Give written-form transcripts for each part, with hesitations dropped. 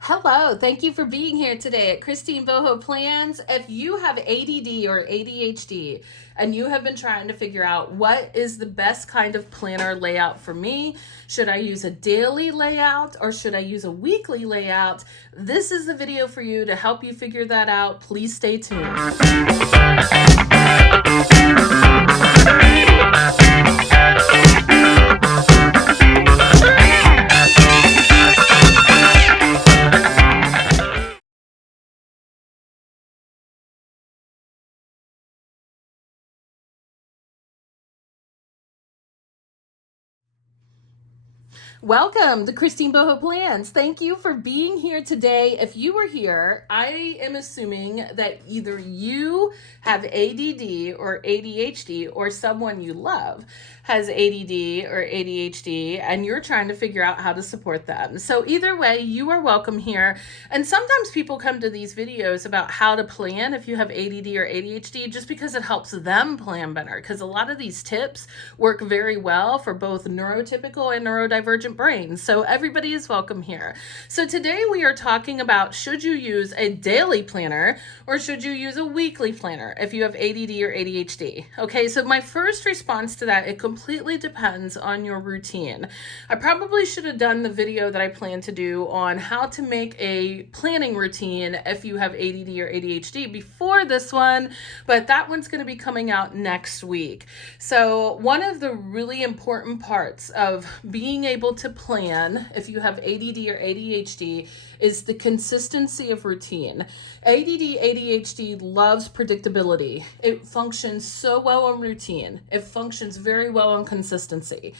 Hello, thank you for being here today at Christine Boho Plans. If you have ADD or ADHD and you have been trying to figure out what is the best kind of planner layout for me, should I use a daily layout or should I use a weekly layout? This is the video for you to help you figure that out. Please stay tuned. Welcome to Christine Boho Plans. Thank you for being here today. If you were here, I am assuming that either you have ADD or ADHD or someone you love has ADD or ADHD and you're trying to figure out how to support them. So either way, you are welcome here. And sometimes people come to these videos about how to plan if you have ADD or ADHD just because it helps them plan better, because a lot of these tips work very well for both neurotypical and neurodivergent brains. So everybody is welcome here. So today we are talking about, should you use a daily planner or should you use a weekly planner if you have ADD or ADHD? Okay, so my first response to that, it completely depends on your routine. I probably should have done the video that I plan to do on how to make a planning routine if you have ADD or ADHD before this one, but that one's going to be coming out next week. So one of the really important parts of being able to plan if you have ADD or ADHD is the consistency of routine. ADD, ADHD loves predictability. It functions so well on routine. It functions very well on consistency.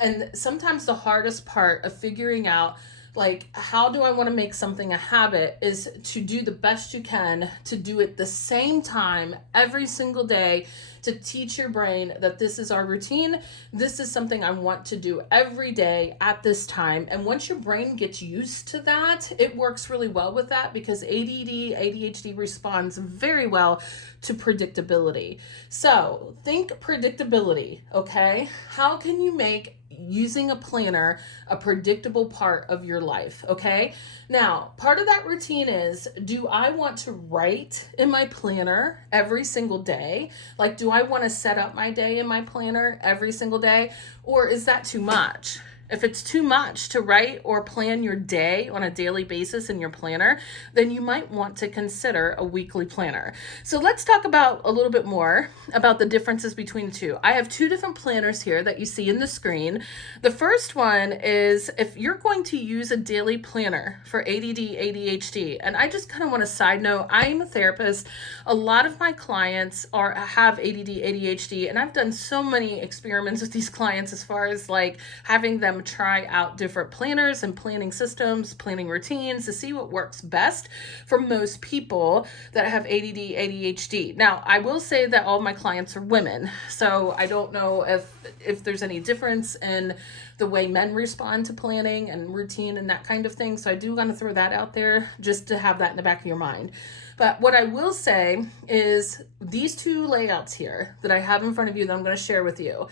And sometimes the hardest part of figuring out, like, how do I want to make something a habit is to do the best you can to do it the same time every single day, to teach your brain that this is our routine. This is something I want to do every day at this time. And once your brain gets used to that, it works really well with that, because ADD, ADHD responds very well to predictability. So think predictability, okay? How can you make using a planner a predictable part of your life? Okay, now part of that routine is, do I want to write in my planner every single day? Like, do I want to set up my day in my planner every single day, or is that too much? If it's too much to write or plan your day on a daily basis in your planner, then you might want to consider a weekly planner. So let's talk about a little bit more about the differences between the two. I have two different planners here that you see in the screen. The first one is if you're going to use a daily planner for ADD, ADHD, and I just kind of want to side note, I'm a therapist. A lot of my clients have ADD, ADHD, and I've done so many experiments with these clients as far as like having them try out different planners and planning systems, planning routines to see what works best for most people that have ADD, ADHD. Now, I will say that all my clients are women, so I don't know if there's any difference in the way men respond to planning and routine and that kind of thing. So I do want to throw that out there just to have that in the back of your mind. But what I will say is these two layouts here that I have in front of you that I'm going to share with you,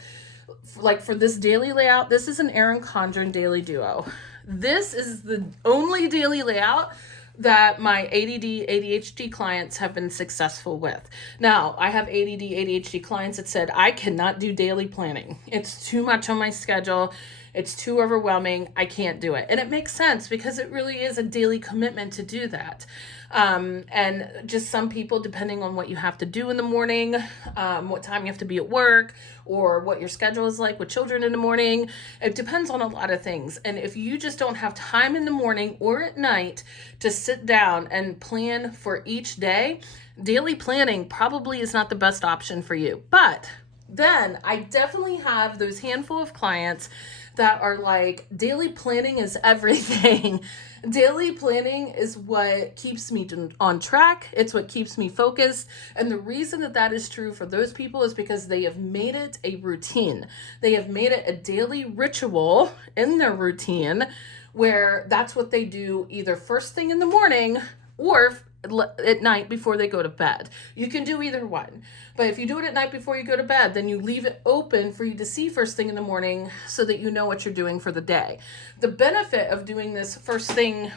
like for this daily layout, this is an Erin Condren daily duo. This is the only daily layout that my ADD, ADHD clients have been successful with. Now, I have ADD, ADHD clients that said, I cannot do daily planning. It's too much on my schedule. It's too overwhelming. I can't do it. And it makes sense because it really is a daily commitment to do that. And just some people, depending on what you have to do in the morning, what time you have to be at work, or what your schedule is like with children in the morning, it depends on a lot of things. And if you just don't have time in the morning or at night to sit down and plan for each day, daily planning probably is not the best option for you. But then I definitely have those handful of clients that are like, daily planning is everything. Daily planning is what keeps me on track. It's what keeps me focused. And the reason that that is true for those people is because they have made it a routine. They have made it a daily ritual in their routine where that's what they do either first thing in the morning or at night before they go to bed. You can do either one. But if you do it at night before you go to bed, then you leave it open for you to see first thing in the morning so that you know what you're doing for the day. The benefit of doing this first thing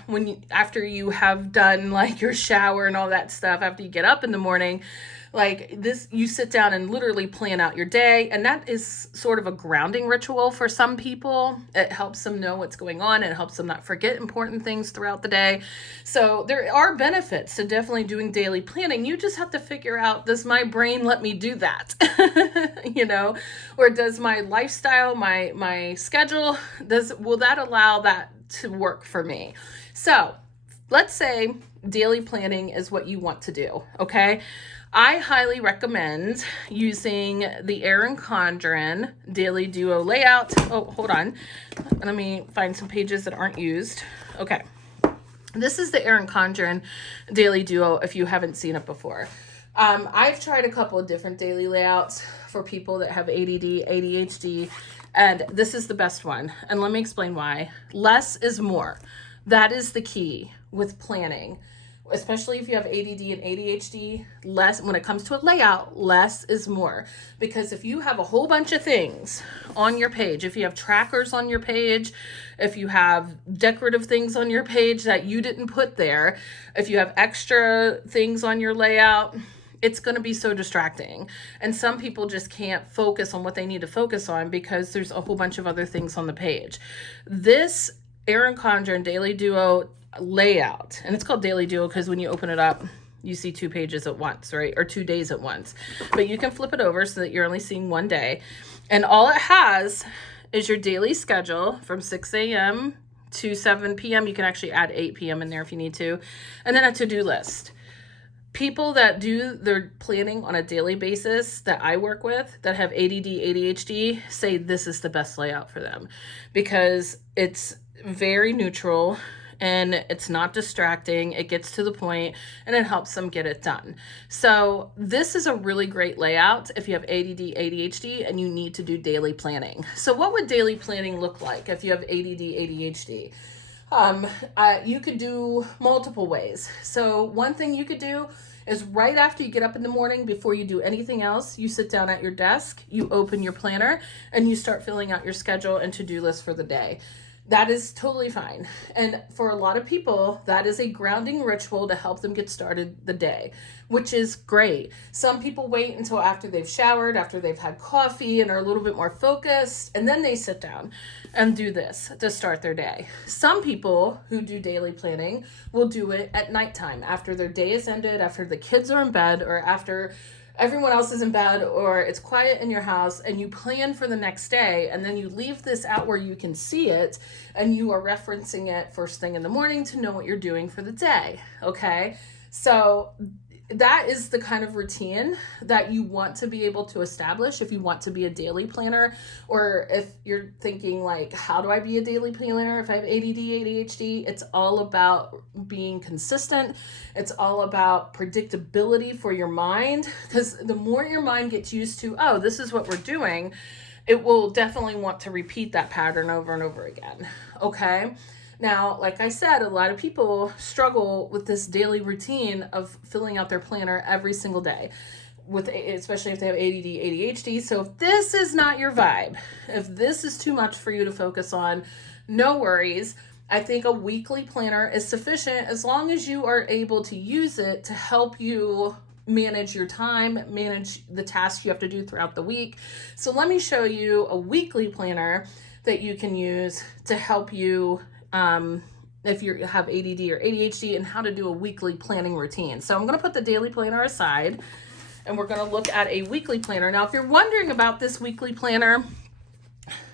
after you have done like your shower and all that stuff, after you get up in the morning, like this, you sit down and literally plan out your day. And that is sort of a grounding ritual for some people. It helps them know what's going on. It helps them not forget important things throughout the day. So there are benefits to definitely doing daily planning. You just have to figure out, does my brain let me do that? Or does my lifestyle, my schedule, will that allow that to work for me? So let's say daily planning is what you want to do. Okay. I highly recommend using the Erin Condren Daily Duo layout. Oh, hold on. Let me find some pages that aren't used. Okay. This is the Erin Condren Daily Duo if you haven't seen it before. I've tried a couple of different daily layouts for people that have ADD, ADHD, and this is the best one. And let me explain why. Less is more. That is the key with planning. Especially if you have ADD and ADHD, when it comes to a layout, less is more. Because if you have a whole bunch of things on your page, if you have trackers on your page, if you have decorative things on your page that you didn't put there, if you have extra things on your layout, it's going to be so distracting. And some people just can't focus on what they need to focus on because there's a whole bunch of other things on the page. This Erin Condren Daily Duo layout, and it's called Daily Duo because when you open it up, you see 2 pages at once, right? Or 2 days at once. But you can flip it over so that you're only seeing one day. And all it has is your daily schedule from 6 a.m. to 7 p.m. You can actually add 8 p.m. in there if you need to. And then a to-do list. People that do their planning on a daily basis that I work with that have ADD, ADHD say this is the best layout for them because it's very neutral and it's not distracting. It gets to the point and it helps them get it done. So this is a really great layout if you have ADD, ADHD, and you need to do daily planning. So what would daily planning look like if you have ADD, ADHD? You could do multiple ways. So one thing you could do is right after you get up in the morning, before you do anything else, you sit down at your desk, you open your planner, and you start filling out your schedule and to-do list for the day. That is totally fine. And for a lot of people, that is a grounding ritual to help them get started the day, which is great. Some people wait until after they've showered, after they've had coffee and are a little bit more focused, and then they sit down and do this to start their day. Some people who do daily planning will do it at nighttime after their day is ended, after the kids are in bed, or after everyone else is in bed or it's quiet in your house, and you plan for the next day, and then you leave this out where you can see it and you are referencing it first thing in the morning to know what you're doing for the day. Okay. So that is the kind of routine that you want to be able to establish if you want to be a daily planner, or if you're thinking like, how do I be a daily planner if I have ADD, ADHD? It's all about being consistent. It's all about predictability for your mind, because the more your mind gets used to, oh, this is what we're doing, it will definitely want to repeat that pattern over and over again. Okay. Now, like I said, a lot of people struggle with this daily routine of filling out their planner every single day, especially if they have ADD, ADHD. So if this is not your vibe, if this is too much for you to focus on, no worries. I think a weekly planner is sufficient as long as you are able to use it to help you manage your time, manage the tasks you have to do throughout the week. So let me show you a weekly planner that you can use to help you if you have ADD or ADHD, and how to do a weekly planning routine. So I'm going to put the daily planner aside and we're going to look at a weekly planner. Now, if you're wondering about this weekly planner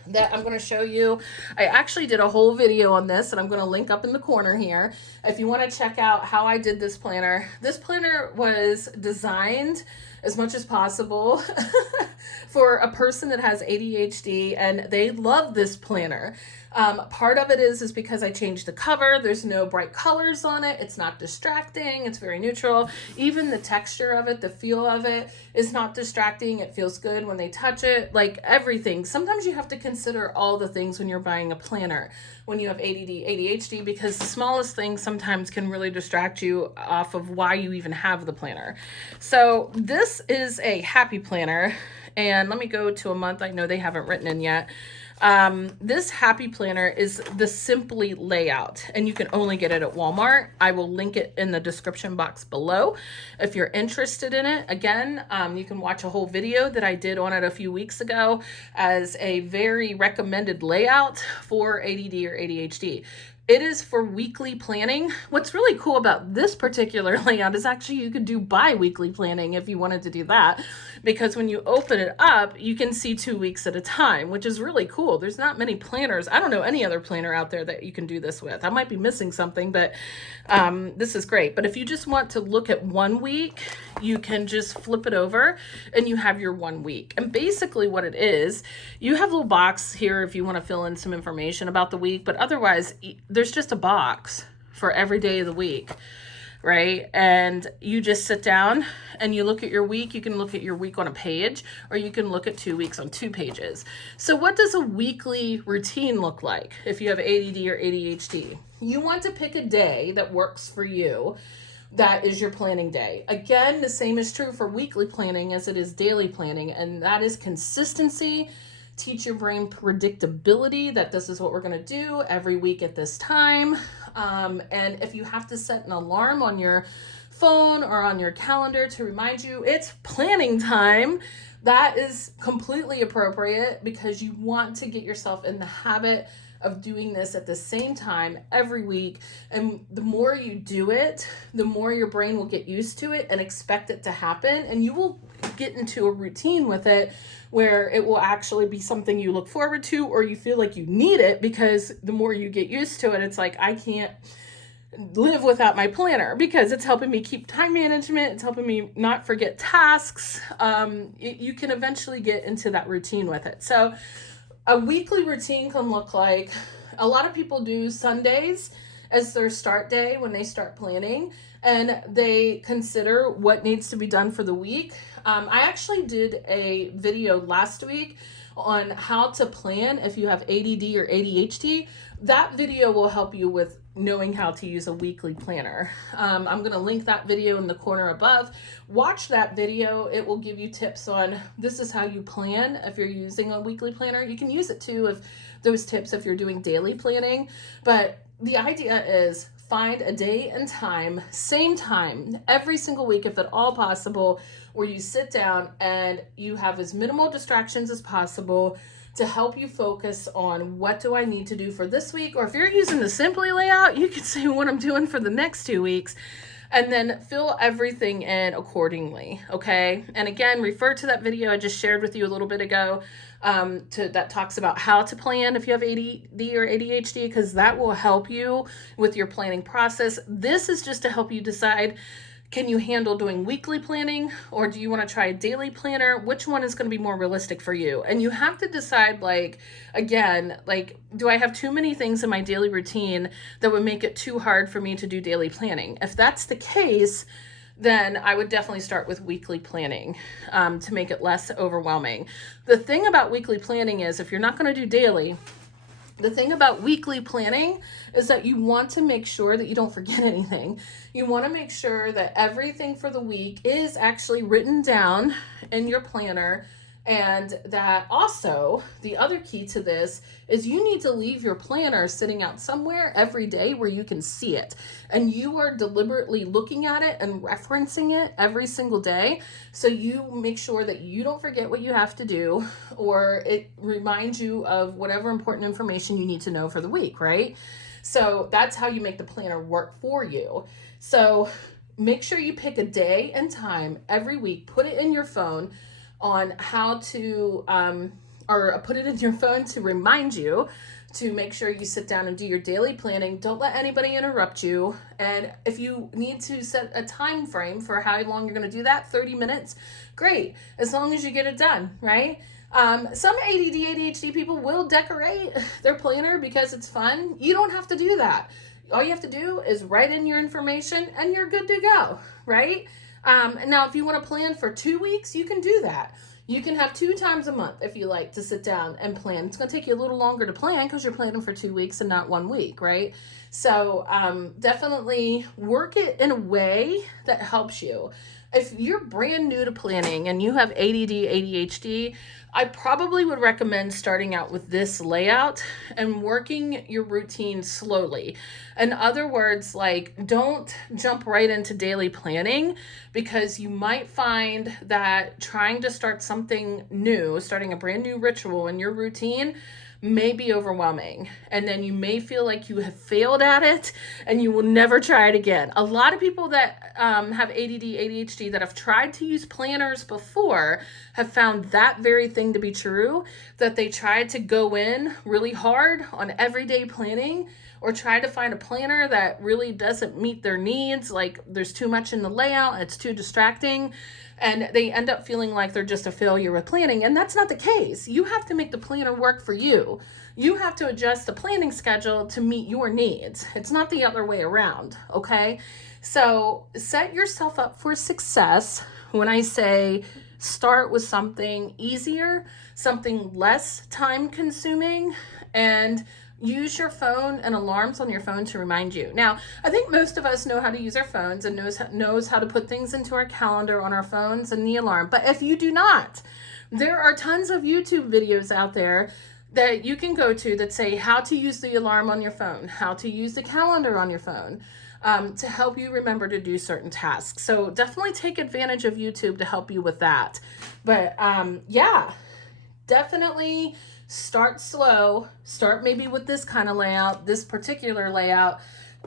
that I'm going to show you, I actually did a whole video on this and I'm going to link up in the corner here. If you want to check out how I did this planner was designed as much as possible for a person that has ADHD, and they love this planner. Part of it is because I changed the cover. There's no bright colors on it. It's not distracting. It's very neutral. Even the texture of it, the feel of it is not distracting. It feels good when they touch it, like everything. Sometimes you have to consider all the things when you're buying a planner. when you have ADD, ADHD, because the smallest things sometimes can really distract you off of why you even have the planner. So this is a happy planner, and let me go to a month I know they haven't written in yet. This happy planner is the Simply layout, and you can only get it at Walmart. I will link it in the description box below if you're interested in it. Again, you can watch a whole video that I did on it a few weeks ago as a very recommended layout for ADD or ADHD. It is for weekly planning. What's really cool about this particular layout is actually you could do bi-weekly planning if you wanted to do that, because when you open it up, you can see 2 weeks at a time, which is really cool. There's not many planners. I don't know any other planner out there that you can do this with. I might be missing something, but this is great. But if you just want to look at 1 week, you can just flip it over and you have your 1 week. And basically what it is, you have a little box here if you want to fill in some information about the week, but otherwise there's just a box for every day of the week, right? And you just sit down and you look at your week. You can look at your week on a page, or you can look at 2 weeks on 2 pages. So what does a weekly routine look like if you have ADD or ADHD? You want to pick a day that works for you. That is your planning day. Again, the same is true for weekly planning as it is daily planning, and that is consistency. Teach your brain predictability that this is what we're going to do every week at this time. And if you have to set an alarm on your phone or on your calendar to remind you it's planning time, that is completely appropriate, because you want to get yourself in the habit of doing this at the same time every week. And the more you do it, the more your brain will get used to it and expect it to happen. And you will get into a routine with it where it will actually be something you look forward to, or you feel like you need it, because the more you get used to it, it's like, I can't live without my planner because it's helping me keep time management. It's helping me not forget tasks. You can eventually get into that routine with it. So a weekly routine can look like, a lot of people do Sundays as their start day when they start planning, and they consider what needs to be done for the week. I actually did a video last week on how to plan if you have ADD or ADHD. That video will help you with knowing how to use a weekly planner. I'm going to link that video in the corner above. Watch that video. It will give you tips on this is how you plan if you're using a weekly planner. You can use it too, if those tips, if you're doing daily planning. But the idea is find a day and time, same time, every single week, if at all possible, where you sit down and you have as minimal distractions as possible to help you focus on what do I need to do for this week. Or if you're using the Simply layout, you can say what I'm doing for the next 2 weeks, and then fill everything in accordingly, okay? And again, refer to that video I just shared with you a little bit ago that talks about how to plan if you have ADD or ADHD, because that will help you with your planning process. This is just to help you decide, can you handle doing weekly planning, or do you want to try a daily planner? Which one is going to be more realistic for you? And you have to decide, like, again, like, do I have too many things in my daily routine that would make it too hard for me to do daily planning? If that's the case, then I would definitely start with weekly planning to make it less overwhelming. The thing about weekly planning is, if you're not going to do daily, the thing about weekly planning is that you want to make sure that you don't forget anything. You want to make sure that everything for the week is actually written down in your planner, and that also the other key to this is you need to leave your planner sitting out somewhere every day where you can see it, and you are deliberately looking at it and referencing it every single day, so you make sure that you don't forget what you have to do, or it reminds you of whatever important information you need to know for the week, right? So that's how you make the planner work for you. So make sure you pick a day and time every week, put it in your phone on how to, or put it in your phone to remind you to make sure you sit down and do your daily planning. Don't let anybody interrupt you. And if you need to set a time frame for how long you're going to do that, 30 minutes, great, as long as you get it done, right? Some ADD, ADHD people will decorate their planner because it's fun. You don't have to do that. All you have to do is write in your information and you're good to go, right? Now, if you want to plan for 2 weeks, you can do that. You can have 2 times a month if you like to sit down and plan. It's going to take you a little longer to plan because you're planning for 2 weeks and not 1 week, right? So definitely work it in a way that helps you. If you're brand new to planning and you have ADD, ADHD, I probably would recommend starting out with this layout and working your routine slowly. In other words, like, don't jump right into daily planning, because you might find that trying to start something new, starting a brand new ritual in your routine, may be overwhelming, and then you may feel like you have failed at it and you will never try it again. A lot of people that have ADD, ADHD that have tried to use planners before have found that very thing to be true, that they tried to go in really hard on everyday planning or try to find a planner that really doesn't meet their needs, like there's too much in the layout, it's too distracting, and they end up feeling like they're just a failure with planning. And that's not the case. You have to make the planner work for you. You have to adjust the planning schedule to meet your needs. It's not the other way around, okay? So set yourself up for success. When I say start with something easier, something less time consuming, and use your phone and alarms on your phone to remind you. Now, I think most of us know how to use our phones and knows how to put things into our calendar on our phones and the alarm. But if you do not, there are tons of YouTube videos out there that you can go to that say how to use the alarm on your phone, how to use the calendar on your phone, to help you remember to do certain tasks. So definitely take advantage of YouTube to help you with that. But yeah, definitely start slow. Start maybe with this kind of layout, this particular layout.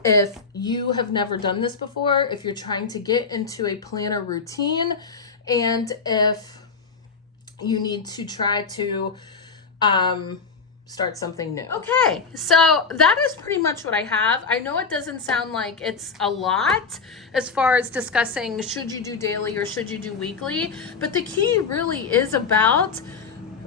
If you have never done this before, if you're trying to get into a planner routine, and if you need to try to start something new. Okay, so that is pretty much what I have. I know it doesn't sound like it's a lot as far as discussing should you do daily or should you do weekly, but the key really is about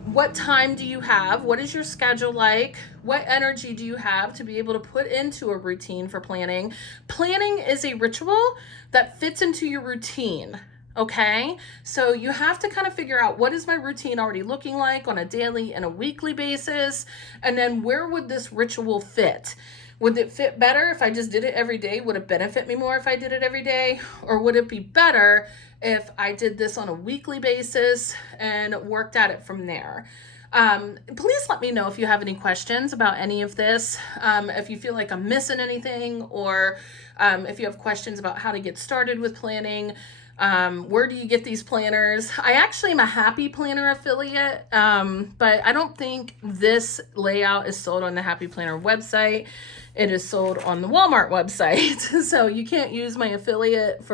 what time do you have? What is your schedule like? What energy do you have to be able to put into a routine for planning? Planning is a ritual that fits into your routine. Okay, so you have to kind of figure out, what is my routine already looking like on a daily and a weekly basis? And then where would this ritual fit? Would it fit better if I just did it every day? Would it benefit me more if I did it every day? Or would it be better if I did this on a weekly basis and worked at it from there? Please let me know if you have any questions about any of this. If you feel like I'm missing anything, or if you have questions about how to get started with planning. Where do you get these planners? I actually am a Happy Planner affiliate, but I don't think this layout is sold on the Happy Planner website. It is sold on the Walmart website. So you can't use my affiliate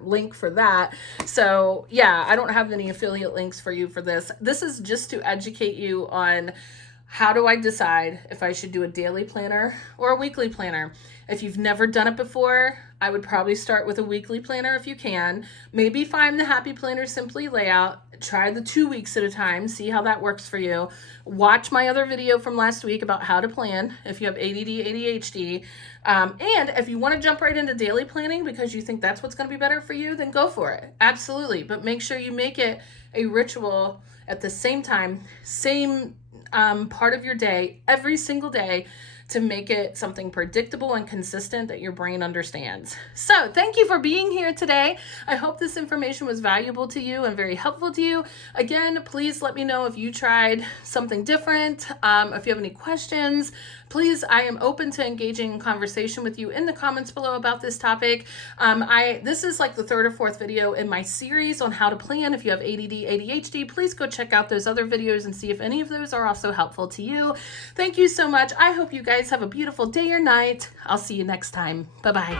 link for that. So yeah, I don't have any affiliate links for you for this. This is just to educate you on how do I decide if I should do a daily planner or a weekly planner. If you've never done it before, I would probably start with a weekly planner if you can. Maybe find the Happy Planner Simply layout. Try the 2 weeks at a time. See how that works for you. Watch my other video from last week about how to plan if you have ADD, ADHD. And if you want to jump right into daily planning because you think that's what's going to be better for you, then go for it. Absolutely. But make sure you make it a ritual at the same time, same part of your day, every single day, to make it something predictable and consistent that your brain understands. So thank you for being here today. I hope this information was valuable to you and very helpful to you. Again, please let me know if you tried something different. If you have any questions, please, I am open to engaging in conversation with you in the comments below about this topic. This is like the 3rd or 4th video in my series on how to plan. If you have ADD, ADHD, please go check out those other videos and see if any of those are also helpful to you. Thank you so much. I hope you guys have a beautiful day or night. I'll see you next time. Bye-bye.